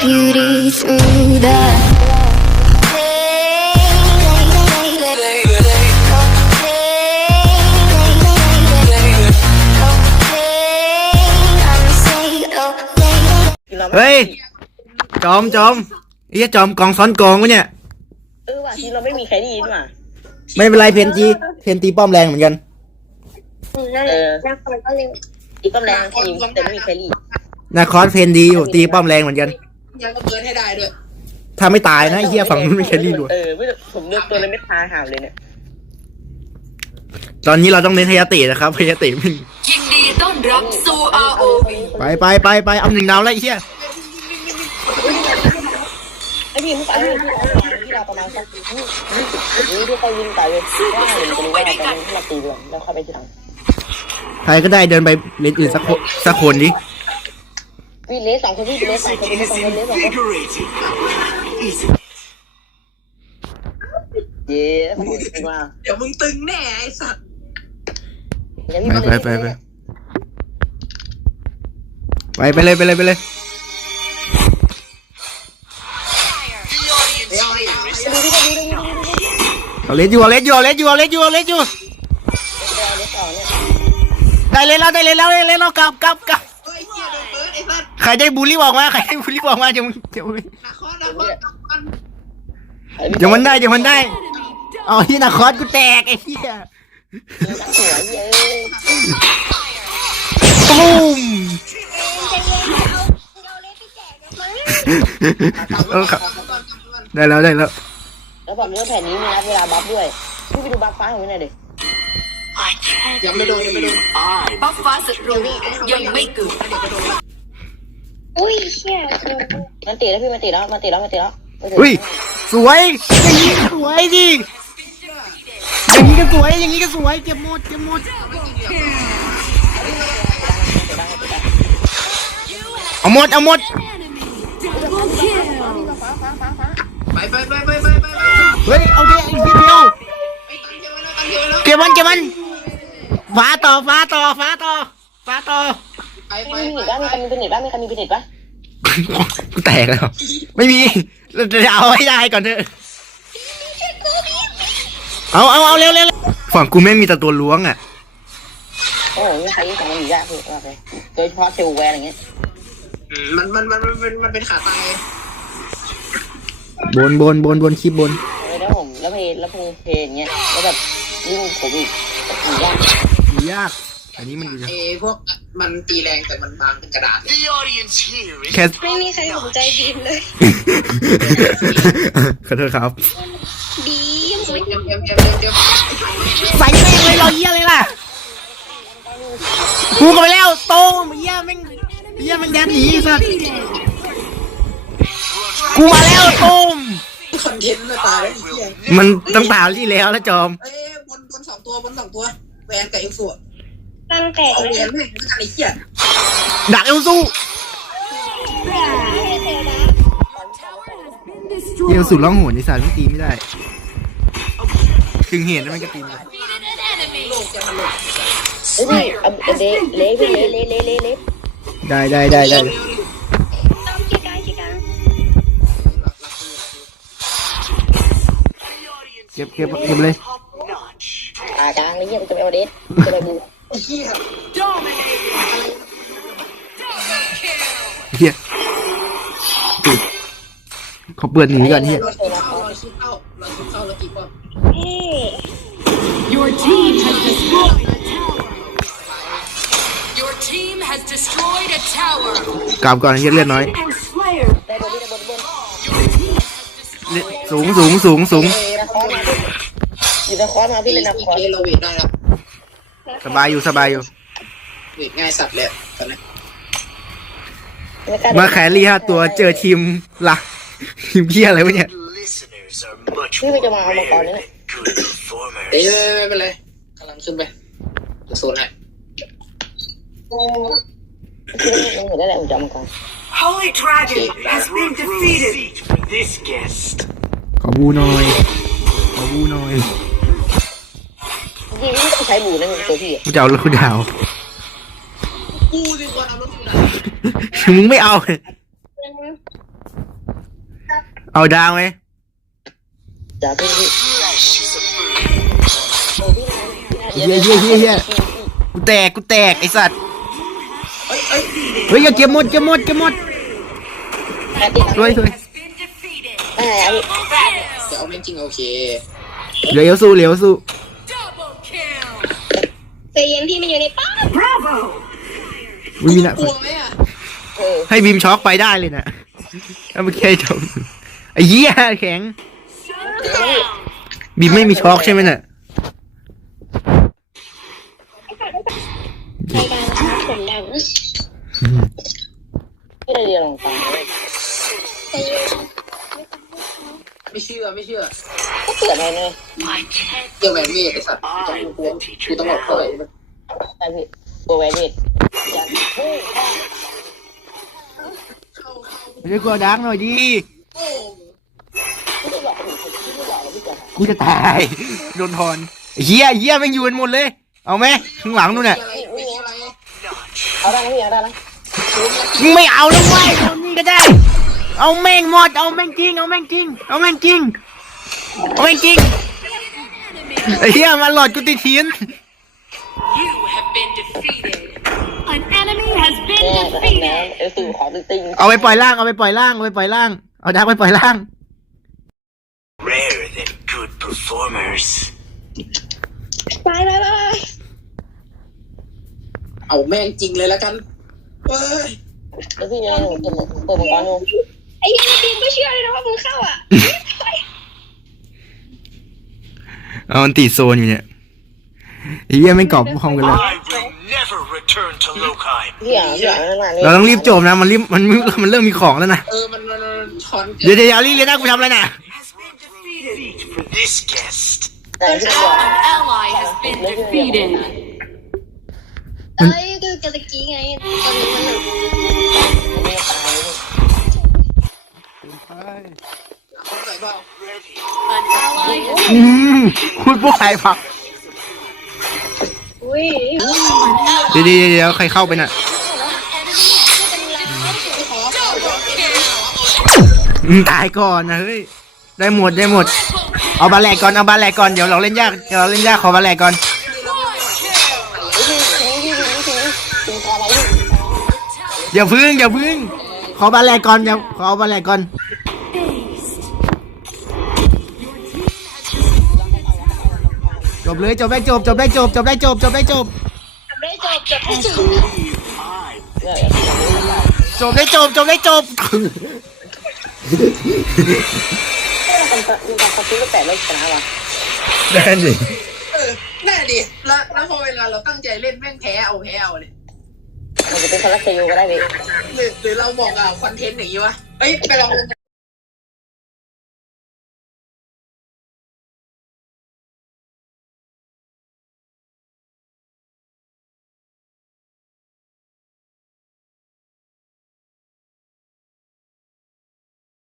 beauty through the pain. เฮ้ย จอมจอมไอ้เหี้ยจอมกองซ้อนกองวะเนี่ย เออว่ะทีมเราไม่มีใครได้ยินว่ะไม่เป็นไรเพนจีเพนตีป้อมแรงเหมือนกันเอออีกก็แรงทีมแต่ไม่มีใครรีบนาคอสเพนดีอยู่ตีป้อมแรงเหมือนกัน ยังก็เบิร์นให้ได้ด้วย ถ้าไม่ตายนะไอ้เหี้ยฝั่งนู้นไม่แครี่หลวเออไม่ผมเลือกตัวเลยไม่ทาหามเลยเนี่ยตอนนี้เราต้องเน้นฮยาตินะครับฮยาติมันยินดีต้อนรับสู่ ROV ไปไปไปไปเอาหนึ่งดาวแล้วไอ้เหี้ยไอพี่มึงไปเลยที่เราประมาณสักนี่ที่เขายิงไปเลยว่าเห็นจะรู้ว่าตอนนั้นที่เราตีรวมแล้วเข้าไปทีหลังใครก็ได้เดินไปเลนอื่นสักคนสักคนดิ วิ่งเลสสองคนวิ่งเลสสองคนเลสสองคนเลสสองคนเย้ผมคิดว่าเดี๋ยวมึงตึงแน่ไอ้สัตว์อย่างนี้ไปไปไปไปไปไปเลยไปเลยไปเลยเดี๋ยวไอ้ไอ้ดูที่เขาดูดูดูดูเอาเลนอยู่เอาเลนอยู่เอาเลนอยู่เอาเลนอยู่เอาเลนอยู่เลสต่อเนี่ยได้เลนแล้วได้เลนแล้วได้เลนแล้วกลับกลับกลับ อ้สัตว์ใครได้บูลลี่บอกมาใครได้บูลลี่บอกมาจะมึงจะมึงนาคอนาคอนาคอนเดี๋ยวมันได้เดี๋ยวมันได้เอาที่นาคอสกูแตกไอ้เหี้ยสวยเย้ปุ้มเออครับได้แล้วได้แล้วแล้วบอกเนื้อแผ่นนี้มีนับเวลาบัฟด้วยพี่ไปดูบัฟฟ้าของพี่หน่อยดิยังไม่โดนยังไม่โดน บัฟฟ้าศัตรูยังไม่เกิด อุ้ยเชี่ยมันตีแล้วพี่มันตีแล้วมันตีแล้วมันตีแล้วอุ้ยสวยอย่างนี้ก็สวยดิอย่างนี้ก็สวยอย่างนี้ก็สวยเก็บหมดเก็บหมดเอาหมดเอาหมดไปไปไปไปไปไปเฮ้ยเอาเดียวอีกทีเดียวไอ้ตังเยอะแล้วตังเยอะแล้วเก็บมันเก็บมันฟ้าต่อฟ้าต่อฟ้าต่อฟ้าต่อ ไปไปมีไปบ้างมีใครมีเป็นเน็ตบ้างมีใครมีเป็นเน็ตบ้างกูแตกแล้ว ไม่มีเราจะเอาให้ได้ก่อนเถอะเอาเอาเอาเร็วเร็วเร็วฝั่งกูไม่งมีแต่ตัวล้วงอะโอ้โหมีใครยิ่งสองมันอยู่ยากพี่ว่าไปโดยเฉพาะเซลแวร์อะไรเงี้ยมันมันมันมันเป็นมันเป็นขาตายบนบนบนบนคลิปบนแล้วผมแล้วเพลแล้วเพลเพลอย่างเงี้ยแล้วแบบยิ่งผมอีกอยู่ยาก ยาก อันนี้มันอยู่เอพวกมันตีแรงแต่มันบางเป็นกระดาษแค่ไม่มีใครสนใจบีมเลย ขอโทษครับ บีมเดี๋ยวเดี๋ยวเดี๋ยวเดี๋ยวเดี๋ยวใส่แม่งเลยเราเยี่ยเลยล่ะกูกันไปแล้วโตเยี่ยแม่งเยี่ยแม่งแดนหนีสัสกูมาแล้วตูมคอนเทนต์มาตายแล้วไอ้เหี้ยมันตั้งแต่ที่แล้วแล้วจอม เอ้ยบนบนสองตัวบนสองตัวแวนกับเอลสู ตั้งแต่เอาแวนแม่งไอ้เหี้ยดักเอลสู้เอลสูร้องโหนนิสานไม่ตีไม่ได้ ถึงเห็นแล้วมันก็ตีไม่ได้โลกจะมันลงเฮ้ยพี่เอาเดเละพี่เละเละเละเละเละได้ได้ได้ได้ต้องคิดได้คิดได้เก็บเก็บเก็บเลยตากลางเลยเหี้ยจะไปเอาเดสจะไปดู ไอ้เหี้ยเฮียอุ๊ยขอเปิดหนีก่อนเฮียเราชิปเข้าเราชิปเข้าเราชิปเข้าเรากี่ป้อมเฮ้ Your team has destroyed a tower Your team has destroyed a tower กลับก่อนเฮียเลือดน้อย and Slayer ได้บนได้บนบนเลือดสูงสูงสูงสูง เอนะคอสมาพี่อยู่ในคอสมาพี่เลยนะคอสเคเราเวทได้แล้ว สบายอยู่สบายอยู่เวทง่ายสัตว์เลยตอนนี้มาแครี่ห้าตัวเจอทีมหลักทีมเฮียอะไรวะเนี่ย Listeners are much พี่ไม่จะมาเอามังกรนี่ good performers. เอ้ยไม่เป็นไรกำลังขึ้นไปจะโซนให้พี่ไม่เห็นได้แหละผมจะเอามังกร Holy Dragon has been defeated Seat for this guest. ขอบูหน่อย ขอบูหน่อย จริงๆไม่ต้องใช้บูนะตัวพี่กูจะเอารถกูดาวกูสิควรเอารถกูได้มึงไม่เอาเลยเอาดาวไหมจากพี่พี่ Flesh is a burden. โอ้พี่เฮียเฮียเฮียเฮียกูแตกกูแตกไอสัตว์เอ้ยเอ้ยเฮ้ยอย่าเก็บหมดเก็บหมดเก็บหมดแอบตีนะสวยสวยแอบจะเอาแม่งจริงโอเค เหลือเอลสู้เหลือเอลสู้ Double kill. ใจเย็นพี่มันอยู่ในป้าไม่มีนะกลัวไหมอะเออให้บีมช็อกไปได้เลยนะถ้าไม่แค่จบไอ้เหี้ยแข็งบีมไม่มีช็อกใช่ไหมน่ะใจกลางครับผมดำพี่ได้เรียนลงตาใจเย็น ไม่เชื่อไม่เชื่อก็เปลี่ยนเลยเนี่ยเกี่ยวแหวนเวทไอ้สัตว์ต้อง I'm กลัว the กู teacher ต้องบอกเท่าไหร่ now. ใช่พี่ตัวแวนดิอยากเฮ้ยไม่ได้กลัวดังหน่อยดิพี่ได้บอกพี่ได้บอกพี่จะกูจะตายโดนทอนไอ้เหี้ยเหี้ยแม่งอยู่กันหมดเลย เอาไหมข้างหลังนู่นน่ะอะไรไม่มีอะไรเอาได้นะพี่เอาได้นะมึงไม่เอาแล้วเว้ยเอานี่ก็ได้ เอาแม่งหมด เอาแม่งจริง เอาแม่งจริง เอาแม่งจริง เอาแม่งจริงไอ้เหี้ยมาหลอดกูติดทีน You have been defeated. An enemy has แม่ been แต่แม่ defeated. เออสื่อขอติ๊งติ๊งเอาไปปล่อยล่าง เอาไปปล่อยล่าง เอาไปปล่อยล่าง เอาดักไปปล่อยล่าง Rare than good performers. ไปไปไปเอาแม่งจริงเลยแล้วกันเว้ย แล้วพี่ยังเปิดเปิดมังกรอยู่ ไอ้เหี้ยบีมก็เชื่อเลยนะว่ามึงเข้าอะเอามันติดโซนอยู่เนี่ยไอ้เหี้ยไม่งกรอบคอมกันเลย I will never return to Lokheim. พี่อะพี่อะนั่นน่ะเลยเราต้องรีบจบนะมันรีบมันมันเริ่มมีของแล้วนะเออมันมันมันช้อนเดี๋ยวเดี๋ยวเอารีเรียนหน้ากูทำอะไรน่ะ Feet for this guest. แต่พี่บอก An ally has been defeated. เอ้ยคือกระตะกี้ไงตอนนี้มัน อืมคุณพวกใครพักอุ้ยเดี๋ยวเดี๋ยวเดี๋ยวใครเข้าไปน่ะอืมตายก่อนนะเฮ้ยได้หมดได้หมด เอาบาแลกก่อนเอาบาแลกก่อนเดี๋ยวเราเล่นยากเดี๋ยวเราเล่นยากขอบาแลกก่อนอย่าพึ่งอย่าพึ่งขอบาแลกก่อนเดี๋ยวขอเอาบาแลกก่อน จบเลยจบได้จบจบได้จบจบได้จบจบได้จบจบได้จบจบได้จบจบได้จบจบได้จบมันจะมันจะสกิลแต่ไม่ชนะว่ะได้สิเออแน่ดิแล้วแล้วพอเวลาเราตั้งใจเล่นแม่งแพ้เอาแพ้เอาเลยมันจะเป็นคาราเซโยก็ได้พี่หรือหรือเราบอกอะคอนเทนต์อย่างนี้วะเอ้ยไปลอง